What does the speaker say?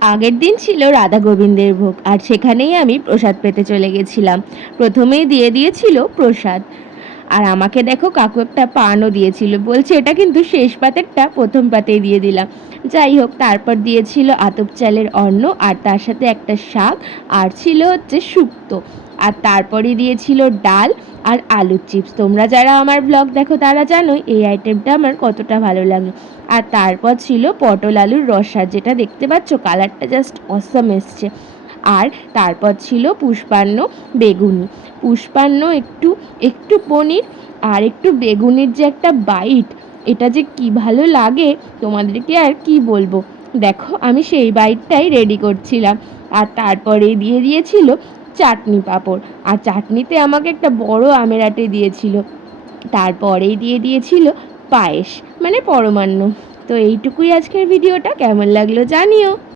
আগের দিন ছিল রাধা গোবিন্দের ভোগ, আর সেখানেই আমি প্রসাদ পেতে চলে গেছিলাম। প্রথমেই দিয়ে দিয়েছিল প্রসাদ, আর আমাকে দেখো কাকু একটা পানও দিয়েছিল, বলছে এটা কিন্তু শেষ পাতেরটা প্রথম পাতেই দিয়ে দিলাম। যাই হোক, তারপর দিয়েছিল আতপ চালের অন্ন, আর তার সাথে একটা শাক, আর ছিল হচ্ছে শুক্তো, আর তারপরে দিয়েছিল ডাল আর আলুর চিপস। তোমরা যারা আমার ব্লগ দেখো তারা জানোই এই আইটেমটা আমার কতটা ভালো লাগে। আর তারপর ছিল পটল আলুর রসা, যেটা দেখতে পাচ্ছ কালারটা জাস্ট অসাম এসছে। আর তারপর ছিল পুষ্পান্ন বেগুনি, পুষ্পান্ন একটু একটু পনির আর একটু বেগুনির যে একটা বাইট, এটা যে কি ভালো লাগে তোমাদেরকে আর কি বলবো। দেখো আমি সেই বাইটটাই রেডি করছিলাম। আর তারপরে দিয়ে দিয়েছিল চাটনি পাঁপড়, আর চাটনিতে আমাকে একটা বড় আমের আঁটি দিয়েছিল। তারপরেই দিয়ে দিয়েছিল পায়েস, মানে পরমান্ন। তো এইটুকুই আজকের ভিডিওটা, কেমন লাগলো জানিও।